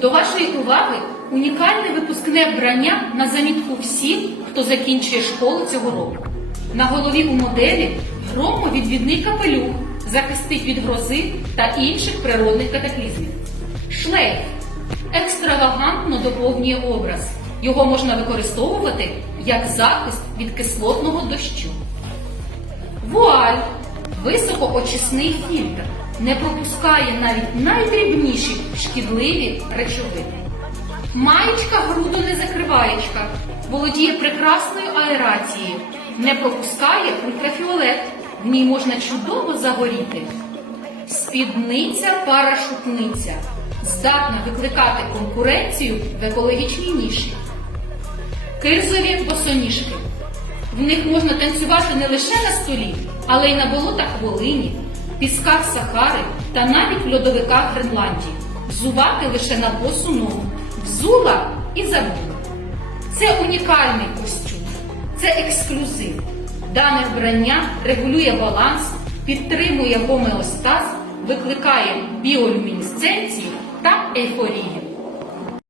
До вашої уваги унікальне випускне вбрання на замітку всім, хто закінчує школу цього року. На голові у моделі громовідвідний капелюх захистить від грози та інших природних катаклізмів. Шлейф екстравагантно доповнює образ. Його можна використовувати як захист від кислотного дощу. Вуаль високоочисний фільтр не пропускає навіть найдрібніші шкідливі речовини. Маєчка грудонезакриваєчка володіє прекрасною аерацією, не пропускає ультрафіолет, в ній можна чудово загоріти. Спідниця парашутниця здатна викликати конкуренцію в екологічній ніші. Кирзові босоніжки. В них можна танцювати не лише на столі, але й на болотах Волині, пісках Сахари та навіть в льодовиках Гренландії. Взувати лише на босу ногу. Взула і забула. Це унікальний костюм, це ексклюзив. Дане вбрання регулює баланс, підтримує гомеостаз, викликає біолюмінесценцію та ейфорію.